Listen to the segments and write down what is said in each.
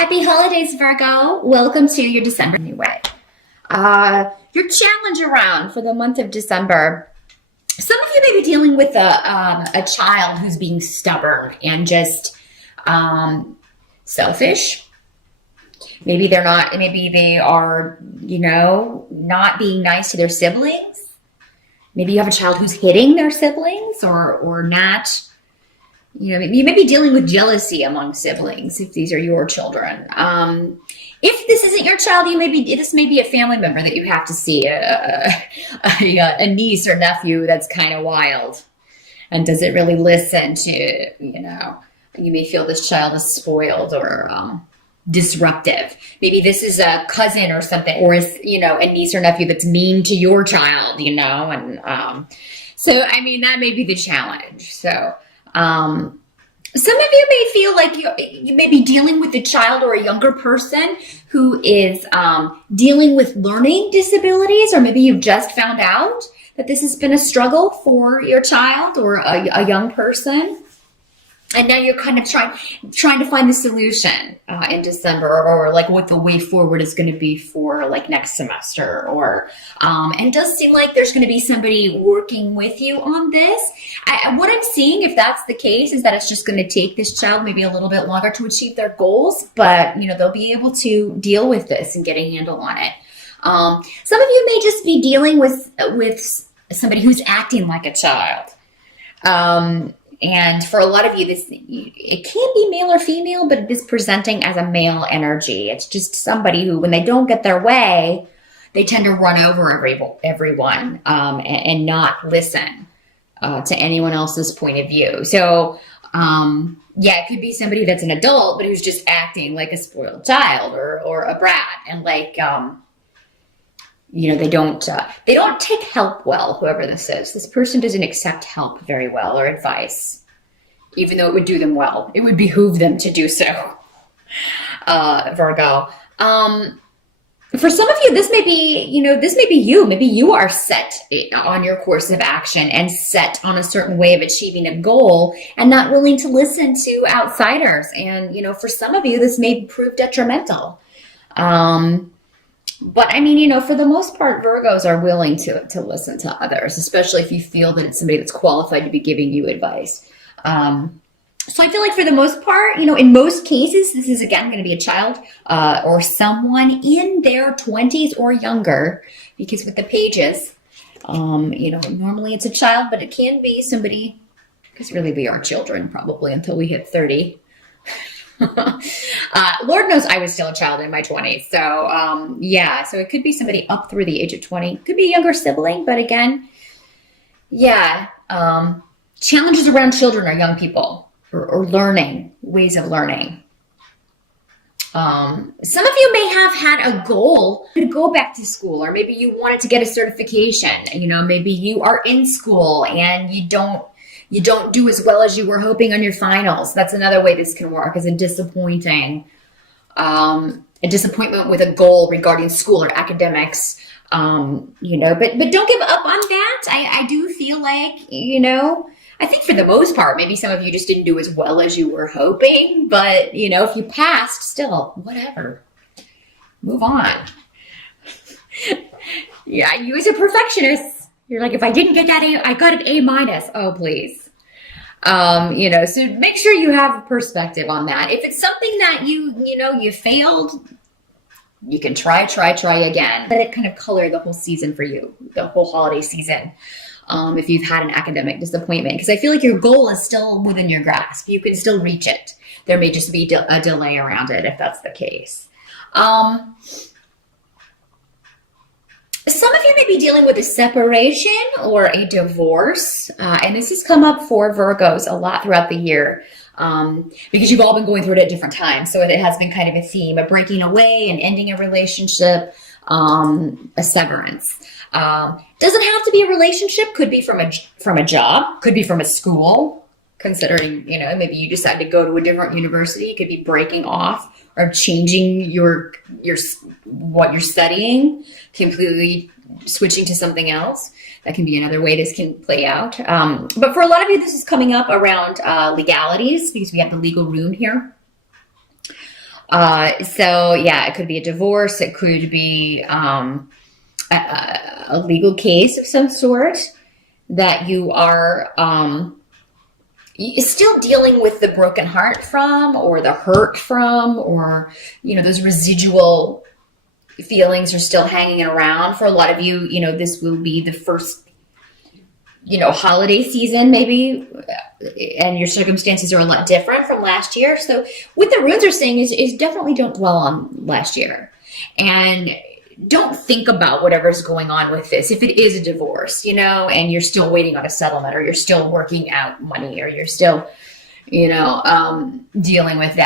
Happy holidays, Virgo. Welcome to your December anyway. Your challenge around for the month of December. Some of you may be dealing with a child who's being stubborn and just selfish. Maybe they're not, maybe they are, not being nice to their siblings. Maybe you have a child who's hitting their siblings or not. You may be dealing with jealousy among siblings if these are your children. If this isn't your child, this may be a family member that you have to see, a niece or nephew that's kind of wild and doesn't really listen to, you may feel this child is spoiled or disruptive. Maybe this is a cousin or something, or a niece or nephew that's mean to your child, so that may be the challenge. So some of you may feel like you may be dealing with a child or a younger person who is dealing with learning disabilities, or maybe you've just found out that this has been a struggle for your child or a young person. And now you're kind of trying to find the solution in December, or like what the way forward is going to be for like next semester, and it does seem like there's going to be somebody working with you on this. What I'm seeing, if that's the case, is that it's just going to take this child maybe a little bit longer to achieve their goals, but they'll be able to deal with this and get a handle on it. Some of you may just be dealing with somebody who's acting like a child. And for a lot of you, it can be male or female, but it is presenting as a male energy. It's just somebody who, when they don't get their way, they tend to run over everyone and not listen to anyone else's point of view. So, it could be somebody that's an adult, but who's just acting like a spoiled child or a brat, and they don't take help well, whoever this is. This person doesn't accept help very well or advice, even though it would do them well. It would behoove them to do so, Virgo. For some of you, this may be you. Maybe you are set on your course of action and set on a certain way of achieving a goal and not willing to listen to outsiders. And, for some of you, this may prove detrimental. But for the most part, Virgos are willing to listen to others, especially if you feel that it's somebody that's qualified to be giving you advice. So I feel like for the most part, in most cases, this is again going to be a child or someone in their 20s or younger, because with the pages, normally it's a child, but it can be somebody, because really we are children probably until we hit 30. Lord knows I was still a child in my 20s. So, so it could be somebody up through the age of 20. Could be a younger sibling, but again, challenges around children or young people or learning, ways of learning. Some of you may have had a goal to go back to school, or maybe you wanted to get a certification. Maybe you are in school and you don't do as well as you were hoping on your finals. That's another way this can work, is a disappointment with a goal regarding school or academics. But don't give up on that. I do feel like, I think for the most part, maybe some of you just didn't do as well as you were hoping, but if you passed, still, whatever, move on. You as a perfectionist, you're like, if I didn't get that A, I got an A-. Oh, please. So make sure you have a perspective on that. If it's something that you failed, you can try again. Let it kind of color the whole season for you, the whole holiday season. If you've had an academic disappointment, because I feel like your goal is still within your grasp. You can still reach it. There may just be a delay around it if that's the case. Some of you may be dealing with a separation or a divorce, and this has come up for Virgos a lot throughout the year, because you've all been going through it at different times. So it has been kind of a theme of breaking away and ending a relationship, a severance. Doesn't have to be a relationship. Could be from a job. Could be from a school. Considering maybe you decide to go to a different university. It could be breaking off or changing your what you're studying, completely switching to something else. That can be another way this can play out. But for a lot of you, this is coming up around legalities, because we have the legal rune here. So yeah, it could be a divorce. It could be a legal case of some sort that you are still dealing with the broken heart from, or the hurt from, or, those residual feelings are still hanging around. For a lot of you, this will be the first, holiday season maybe, and your circumstances are a lot different from last year. So what the runes are saying is definitely don't dwell on last year, and don't think about whatever's going on with this. If it is a divorce, and you're still waiting on a settlement, or you're still working out money, or you're still, dealing with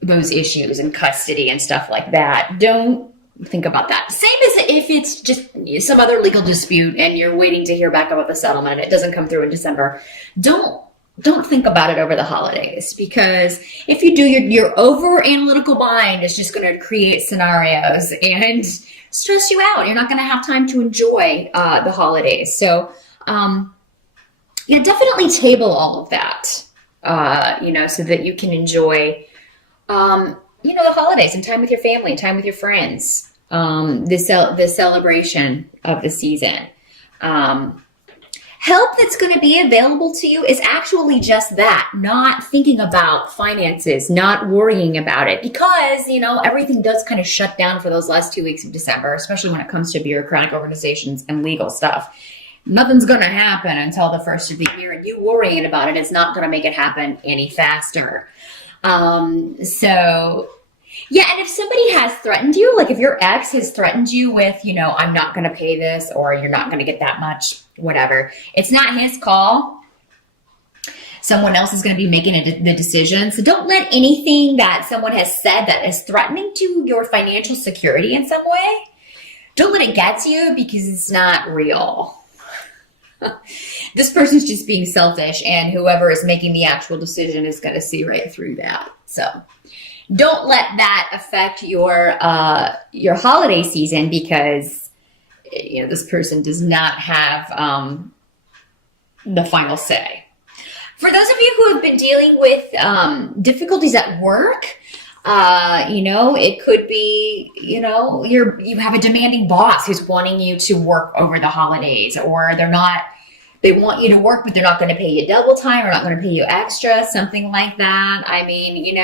those issues and custody and stuff like that, don't think about that. Same as if it's just some other legal dispute and you're waiting to hear back about the settlement and it doesn't come through in December. Don't think about it over the holidays, because if you do, your over analytical mind is just going to create scenarios and stress you out. You're not going to have time to enjoy the holidays. So, definitely table all of that, so that you can enjoy, the holidays and time with your family, time with your friends, the celebration of the season. Help that's going to be available to you is actually just that, not thinking about finances, not worrying about it, because, everything does kind of shut down for those last 2 weeks of December, especially when it comes to bureaucratic organizations and legal stuff. Nothing's going to happen until the first of the year, and you worrying about it is not going to make it happen any faster. Yeah, and if somebody has threatened you, like if your ex has threatened you with, I'm not going to pay this, or you're not going to get that much, whatever, it's not his call. Someone else is going to be making the decision. So don't let anything that someone has said that is threatening to your financial security in some way, don't let it get to you, because it's not real. This person's just being selfish, and whoever is making the actual decision is going to see right through that. So don't let that affect your holiday season, because this person does not have the final say. For those of you who have been dealing with difficulties at work, it could be, you have a demanding boss who's wanting you to work over the holidays, or they want you to work, but they're not going to pay you double time, or not going to pay you extra, something like that. I mean,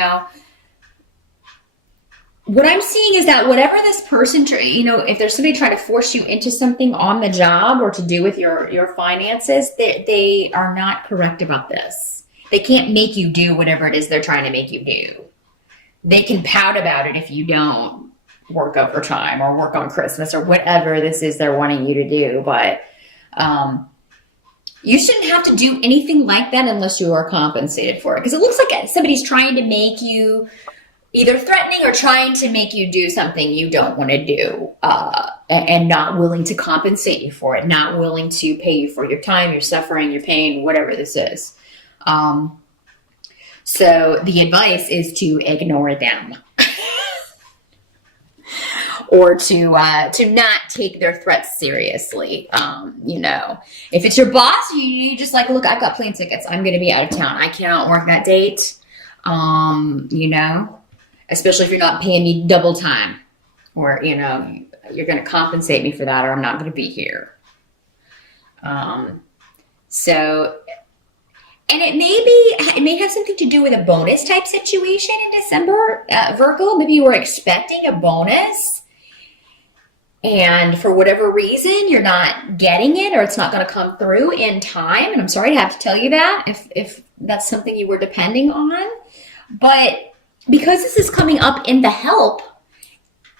what I'm seeing is that whatever this person, if there's somebody trying to force you into something on the job or to do with your finances, they are not correct about this. They can't make you do whatever it is they're trying to make you do. They can pout about it if you don't work overtime or work on Christmas or whatever this is they're wanting you to do. But you shouldn't have to do anything like that unless you are compensated for it. Because it looks like somebody's trying to make you, either threatening or trying to make you do something you don't want to do, and not willing to compensate you for it, not willing to pay you for your time, your suffering, your pain, whatever this is. So the advice is to ignore them. Or to not take their threats seriously. If it's your boss, you just like, look, I've got plane tickets. I'm going to be out of town. I cannot work that date. Especially if you're not paying me double time, or, you're going to compensate me for that, or I'm not going to be here. And it may have something to do with a bonus type situation in December, Virgo. Maybe you were expecting a bonus, and for whatever reason, you're not getting it, or it's not going to come through in time. And I'm sorry to have to tell you that if that's something you were depending on. But because this is coming up in the help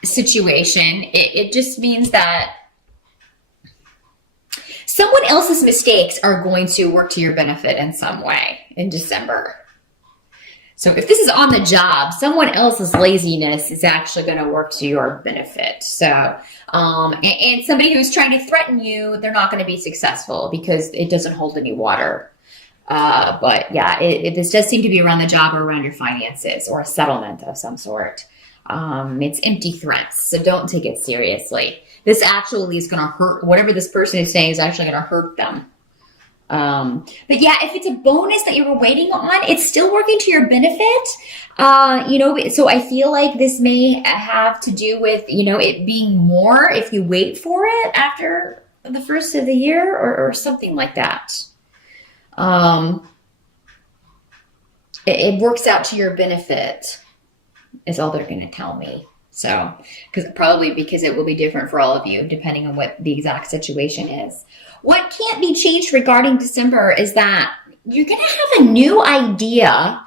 situation, it just means that someone else's mistakes are going to work to your benefit in some way in December. So if this is on the job, someone else's laziness is actually going to work to your benefit. So, and somebody who's trying to threaten you, they're not going to be successful because it doesn't hold any water. But yeah, this does seem to be around the job or around your finances or a settlement of some sort. It's empty threats, so don't take it seriously. This actually is going to hurt. Whatever this person is saying is actually going to hurt them. But yeah, if it's a bonus that you were waiting on, it's still working to your benefit. So I feel like this may have to do with, it being more if you wait for it after the first of the year or something like that. It works out to your benefit is all they're going to tell me. So, because it will be different for all of you, depending on what the exact situation is. What can't be changed regarding December is that you're going to have a new idea.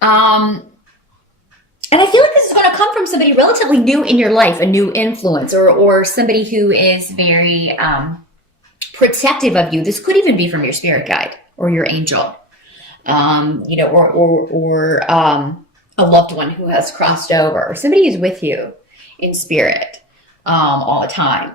And I feel like this is going to come from somebody relatively new in your life, a new influence, or somebody who is very protective of you. This could even be from your spirit guide or your angel, or a loved one who has crossed over. Somebody is with you in spirit all the time.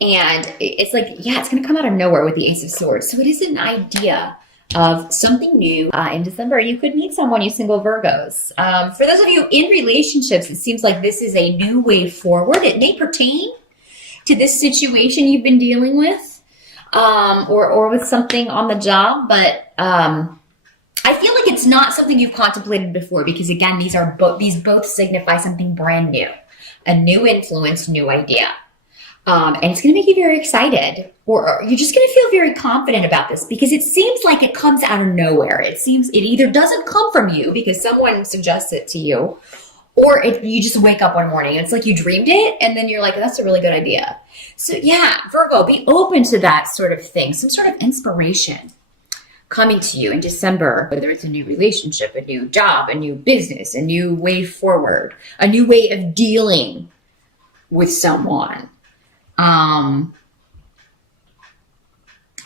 And it's like, yeah, it's going to come out of nowhere with the Ace of Swords. So it is an idea of something new in December. You could meet someone, you single Virgos. For those of you in relationships, it seems like this is a new way forward. It may pertain to this situation you've been dealing with, or with something on the job, but I feel like it's not something you've contemplated before, because again, these both signify something brand new, a new influence, new idea. And it's going to make you very excited, or you're just going to feel very confident about this, because it seems like it comes out of nowhere. It seems it either doesn't come from you because someone suggests it to you, or you just wake up one morning and it's like you dreamed it, and then you're like, that's a really good idea. So yeah, Virgo, be open to that sort of thing, some sort of inspiration coming to you in December, whether it's a new relationship, a new job, a new business, a new way forward, a new way of dealing with someone. And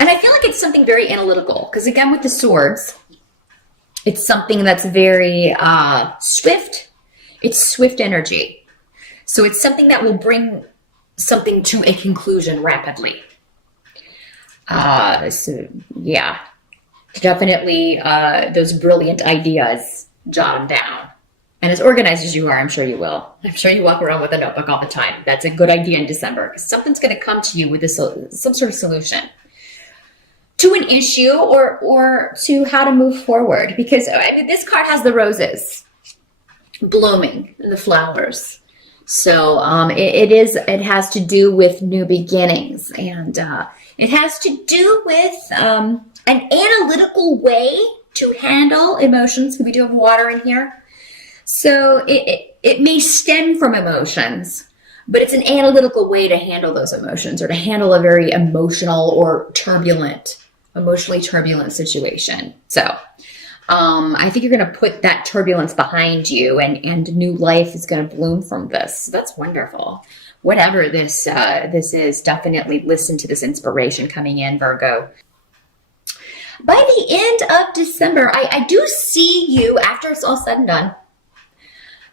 I feel like it's something very analytical, because again, with the swords, it's something that's very swift. It's swift energy. So it's something that will bring something to a conclusion rapidly. So yeah, definitely those brilliant ideas, jot them down. And as organized as you are, I'm sure you will. I'm sure you walk around with a notebook all the time. That's a good idea in December, because something's going to come to you with some sort of solution to an issue, or to how to move forward. Because this card has the roses blooming and the flowers. So it has to do with new beginnings, and it has to do with an analytical way to handle emotions. We do have water in here. So it may stem from emotions, but it's an analytical way to handle those emotions, or to handle a very emotional or emotionally turbulent situation. So I think you're going to put that turbulence behind you, and new life is going to bloom from this. So that's wonderful. Whatever this is, definitely listen to this inspiration coming in, Virgo. By the end of December, I do see you, after it's all said and done,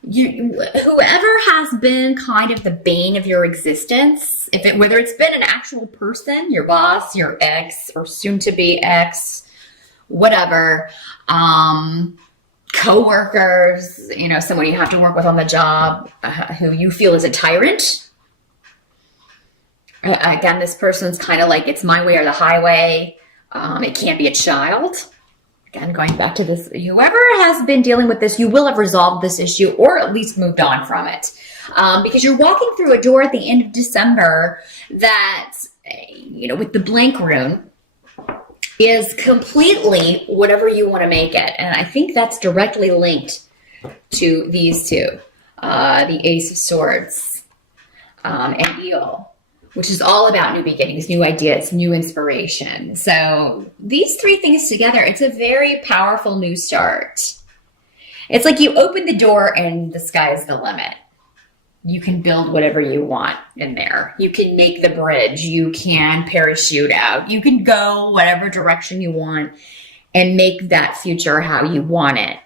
whoever has been kind of the bane of your existence, whether it's been an actual person, your boss, your ex, or soon to be ex, whatever, co-workers, someone you have to work with on the job, who you feel is a tyrant. Again, this person's kind of like, it's my way or the highway. It can't be a child. Again, going back to this, whoever has been dealing with this, you will have resolved this issue, or at least moved on from it. Because you're walking through a door at the end of December that, with the blank rune, is completely whatever you want to make it. And I think that's directly linked to these two, the Ace of Swords and Eel, which is all about new beginnings, new ideas, new inspiration. So these three things together, it's a very powerful new start. It's like you open the door and the sky's the limit. You can build whatever you want in there. You can make the bridge. You can parachute out. You can go whatever direction you want and make that future how you want it.